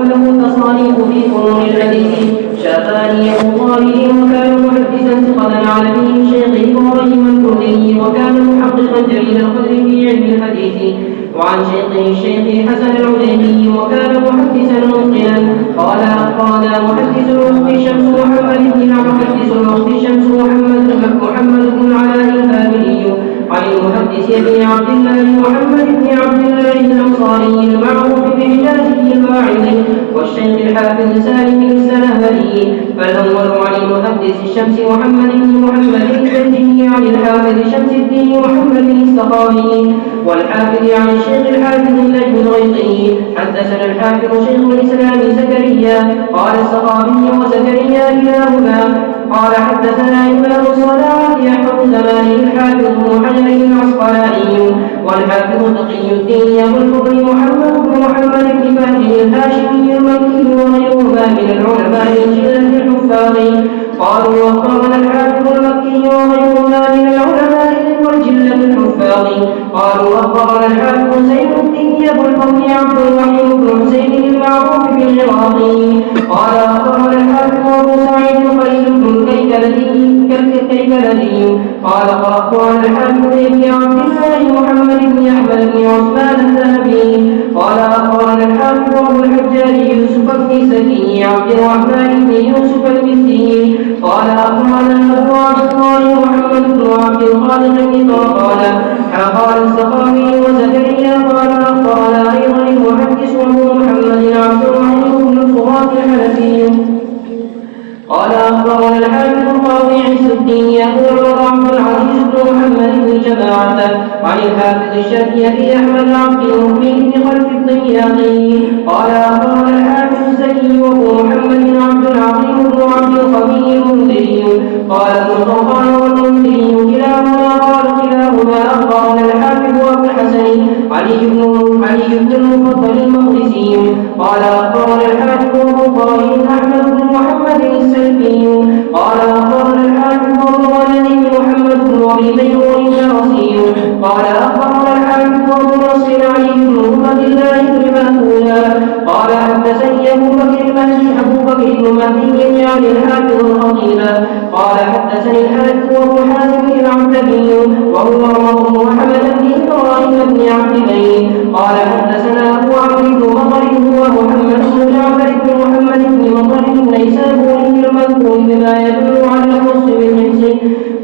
وله تصانيف في فنون الحديث شافاني أبو طالب وكان محدثا ثقلا على ابن شيخ إبراهيم الكردي وكان محققا جليل القدر في علم الحديث وعن شيخه الشيخ حسن العليمي وكان محدثا متقنا قال محدث الوقت شمس محمد بن محدث الوقت شمس محمد بن العلاء البابلي عن المحدث ابي عبد الله محمد بن عبد الله الانصاري المعروف بحجازه الواعظ والشيخ الحافظ سالم السنهري فالاول عن المحدث الشمس محمد بن محمد الزنجي عن الحافظ شمس الدين محمد السقافي والحافظ عن الشيخ الحافظ النجم الغيطي حدثنا الحافظ شيخ الاسلام زكريا قال السقافي وزكريا كلاهما قال حدثنا إمام الصلاة يحفظ زمانه الحافظ بن حجر العسقلاني والحافظ تقي الدين أبو الفضل محمد بن محمد بن فهد الهاشمي المكي وغيرهما من العلماء جلة الحفاظ قالوا وأخبرنا الحافظ المكي وغيرهما من العلماء والجلة الحفاظ قالوا أخبرنا الحافظ زين الدين أبو الفضل عبد الرحيم بن حسين المعروف بالعراقي قال أخبرنا الحافظ أبو سعيد خليل بن كيكلدي قال قرأت على الحافظ بن عبد الله محمد بن أحمد بن عثمان الذهبي قال أخبرنا الحافظ أبو الحجاج يوسف بن سكي عبد الرحمن بن يوسف المزي قال أخبرنا أبو عبد الله محمد بن عبد الخالق بن طرقان قال السقافي وزكريا قال أخبرنا أيضا المحدث أبو محمد عبد الرحيم بن الفرات الحنفي قال أخبرنا الحافظ القاضي عز الدين يقول عبد العزيز بن محمد بن جماعة عن الحافظ الشافعي أبي أحمد عبد المؤمن بخلف الدمياطي قال أخبرنا الحافظ الزكي وأبو محمد عبد العظيم بن عبد القوي المنذري قال ابن طوفان والمنذري كلاهما أخبرنا الحافظ أبو الحسن علي بن المفضل المقدسي قال أخبرنا الحافظ أبو طاهر أحمد بن محمد السلفي قال أخبرنا الحافظ أبو الولد بن محمد بن وريبي الجرسي قال أخبرنا الحافظ أبو نصر علي بن عبد الله بن مهدولا قال حدثني أبو بكر بن مهدي عن الحافظ الخطيب قال حدثني الحافظ أبو حازم العتبي وهو عمر بن محمد بن إبراهيم بن عبد الله قال حدثنا أبو عمرو بن مطر ومحمد بن جعفر بن محمد بن مطر النيسابوري المذكور بما يدل على الحسن بالحفظ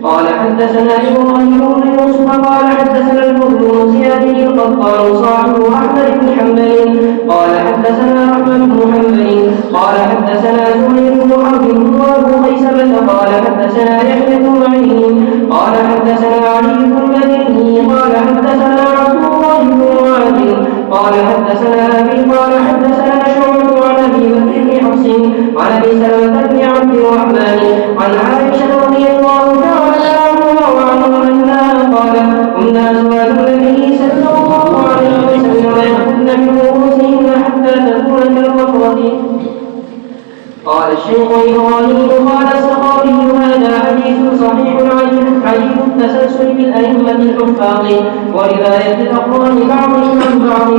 قال حدثنا إبراهيم بن يوسف قال حدثنا الفضل بن زياد القطان صاحب أحمد بن حنبل قال حدثنا أحمد بن حنبل قال حدثنا زهير بن حرب وأبو خيثمة قال حدثنا يحيى بن معين قال حدثنا علي بن المديني قال حدثنا عبد الله بن معاذ قال حدثنا أبي قال حدثنا شعبة عن أبي بكر بن حفص عن أبي سلمة بن عبد الرحمن عن عائشة رضي الله تعالى عنها وعنها أنها قال كنا أزواج النبي صلى الله عليه وسلم يأخذن من رؤوسهن حتى تكون كالقطرة قال الشيخ إبراهيم قال السقافي هذا حديث صحيح عجيب التسلسل بالأئمة الحفاظ ورواية الأقران بعضهم عن بعض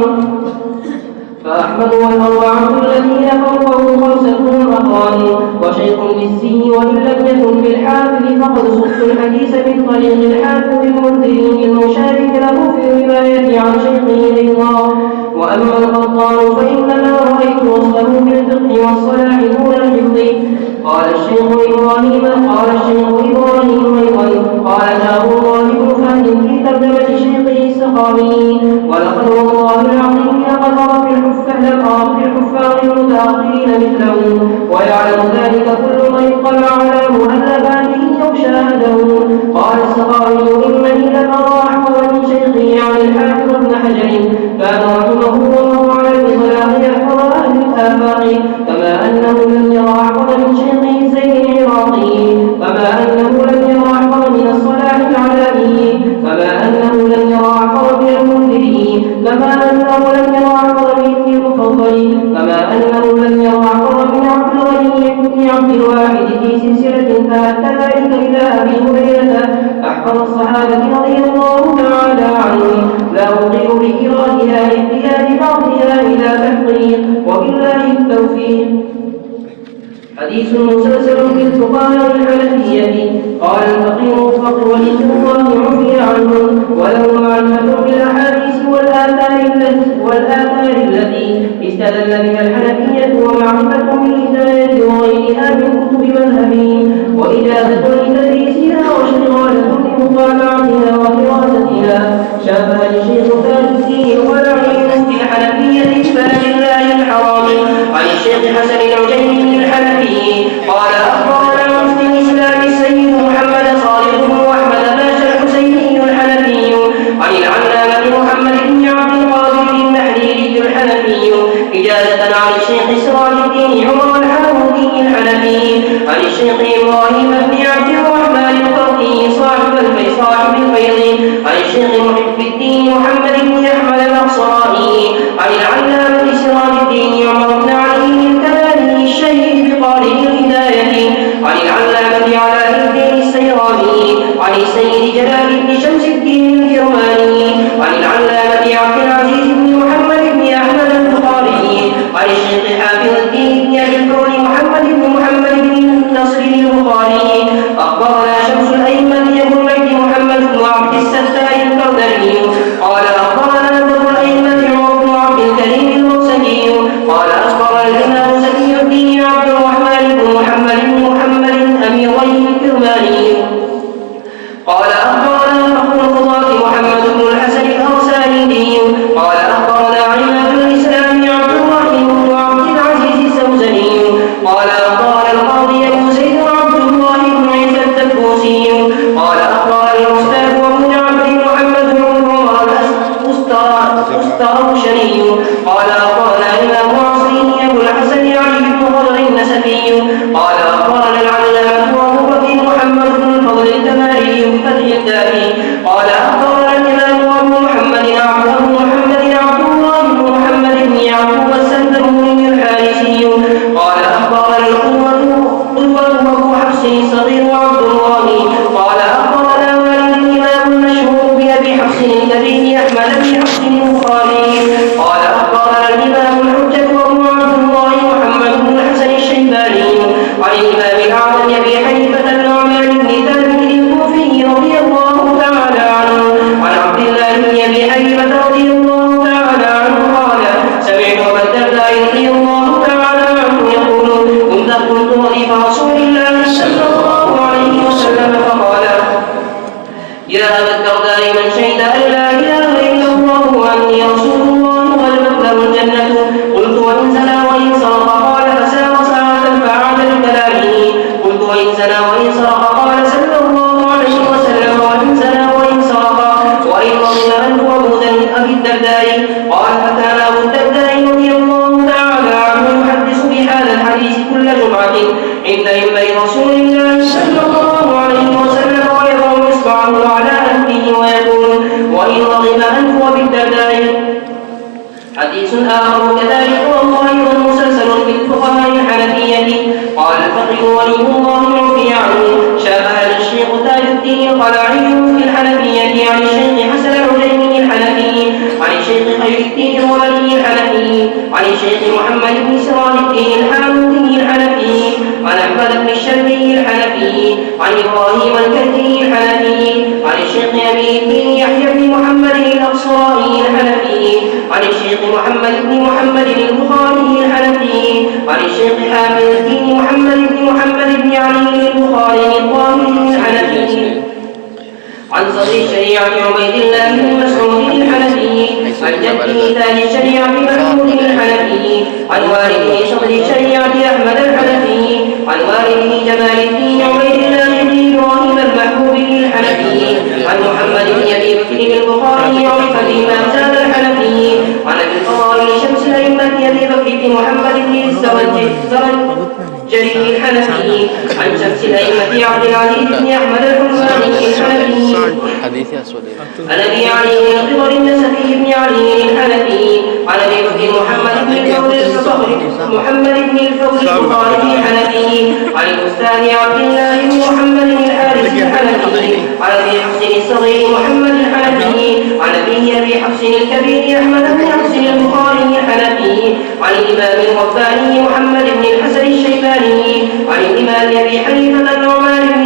فأحمد والأربعة الذين فوقه خمسة أقران وشيخ بالسي وإن لم يكن بالحافظ فقد صدت الحديث من طريق الحافظ المنذري المشارك له في الرواية عن شيخه رضا وأما القطان فإنما رأيت وصله بالفقه والصلاح دون الحفظ قال الشيخ إبراهيم أيضا قال جار الله بن فهد في ترجمة شيخه السقافي ولقد والله العظيم لقد أرى في الحفاظ المتأخرين مثله ويعلم ذلك كل من اطلع على مؤلفاته أو شاهده قال السقافي إنني لأرى أحفظ من شيخه عن الحافظ ابن حجر كان رحمه الله على الإطلاق يحفظ أهل الآفاق كما أنه لم يرى أحفظ من شيخه زين العراقي كما أنه لم يرى أحفظ من الصلاح العلامي كما أنه لم يرى أحفظ من المنذري كما أنه لم يرى أحفظ من ابن المفضل كما أنه لم يرى أحفظ من عبد الغني بن عبد الواحد في سلسلة كذلك إلى أبي هريرة أحفظ الصحابة رضي الله تعالى عنهم لا أطيع بإيرادها لاحتياج بعضها إلى تحقيق وبالله بالتوفيق. حديث مسلسل بالفقهاء الحنفية. قال الفقيه الفقر ولي الله عفي عنه وله معرفة بالأحاديث والآثار التي استدل بها الحنفية ومعرفة بالهداية وغيرها من كتب مذهبهم وإجازة لتدريسها واشتغالة بمطالعتها وقراءتها. شافها الشيخ تاج الدين والعلم في الحنفية إثبات الله الحرام عن الشيخ حسن العجيمي الحنفي قال أخبرنا مفتي الإسلام السيد محمد صادق وأحمد باشا الحسيني الحنفي عن العلامة محمد بن عبد القادر النحريري الحنفي إجازة عن الشيخ سراج الدين عمر الحارودي الحنفي عن الشيخ إبراهيم بن عبد الرحمن القرطي صاحب الفيض عن الشيخ محب الدين محمد بن أحمد الأقصرائي عن العلامة سراج الدين عمر بن علي الكلالي الشهيد بقارئ الهداية عن العلامة علاء الدين السيراني عن السيد جلال بن شمس الدين الكرماني عن العلامة عبد العزيز بن محمد بن أحمد البخاري عن الشيخ حافظ الدين بن أبي الفضل محمد بن محمد بن نصر البخاري. أخبرنا شمس الأئمة أبو المجد محمد بن عبد الستار الكردري قال أخبرنا بدر الأئمة عمر بن عبد الكريم المرسلي قال أخبرنا الإمام زكي الدين عبد الرحمن بن محمد أميري الكرماني قال أخبرنا فخر القضاة محمد بن الحسن الأرساني قال أخبرنا عماد الإسلام عبد الرحيم بن عبد العزيز الزوزني قال أخبرنا القاضي أبو زيد عبد الله بن عيسى التبوسي قال أخبرنا الأستاذ أبو جعفر محمد بن عمر الأسترشني قال أخبرنا الإمام عصري أبو الحسن علي بن خضر النسفي قال أخبرنا العلامة أبو بكر محمد بن الفضل التماري بفتح الداري قال أخبرنا الإمام أبو محمد عبد الله بن محمد بن يعقوب السندرمي الحارسي قال أخبرنا القوة أبو حفص الصغير عبد الله قال أخبرنا والد الإمام المشهور بأبي حفص الكبير أحمد بن حفص البخاري قال أخبرنا الإمام الحجة أبو عبد الله محمد بن الحسن الشيباني عن الإمام الأعظم أبي حنيفة النعمان بن ثابت الكوفي رضي الله تعالى عنه عن عبد الله بن أبي حنيفة رضي الله تعالى عنه قال سمعت أبا الدرداء رضي الله تعالى عنه يقول كنت رديف رسول الله صلى الله عليه وسلم فقال يا أبا الدرداء من شهد أن لا إله إلا الله وأني رسول الله وجبت له الجنة قلت وإن زنى وإن سرق قال فسار ساعة فعاد بكلامه قلت وإن زنى وإن سرق قال صلى الله عليه وسلم وإن زنى وإن سرق وإن رضي عنه أبو أبي الدرداء قال فكان أبو الدرداء رضي الله تعالى عنه يحدث بهذا الحديث كل جمعة عند منبر رسول الله صلى الله عليه وسلم ويضع إصبعه على أنفه ويقول وإن رغب عنه أبي الدرداء. حديث آخر كذلك وهو أيضا مسلسل بالفقهاء الحنفية. قال الفقيه ولي الله عفي عنه شافها الشيخ تاج الدين القلعي في الحنفية عن الشيخ حسن العجيمي الحنفي عن الشيخ خير الدين الولي الحنفي عن الشيخ محمد بن سراج الدين الحارودي الحنفي عن أحمد بن الشربي الحنفي عن إبراهيم الكركي الحنفي عن الشيخ أبي الدين يحيى بن محمد الأقصرائي الحنفي عن الشيخ محمد بن محمد البخاري الحنفي عن الشيخ حافظ الدين محمد بن علي البخاري الطاهري الحنفي عن صدر الشريعة عبيد الله بن مسعود الحنفي عن جده تاج الشريعة محمود الحنفي عن والده صدر الشريعة أحمد الحنفي عن والده جمال الدين عبيد الله بن إبراهيم المحبوب الحنفي عن محمد بن أبي بكر البخاري عرف الإمام زاد الحنفي عن أبي الفضائل شمس الأئمة أبي بكر بن محمد بن الزرجري الحنفي عن شمس الأئمة عبد العزيز بن أحمد الحماني الحنفي عن أبي علي الخضر النسفي بن علي الحنفي عن أبي بكر محمد بن الفضل البخاري الحنفي عن الأستاذ عبد الله بن محمد الحارث الحنفي عن أبي حفص الصغير محمد الحنفي عن أبيه أبي حفص الكبير أحمد بن حفص البخاري الحنفي عن الإمام الرباني محمد بن الحسن الشيباني عن الإمام أبي حنيفة النعمان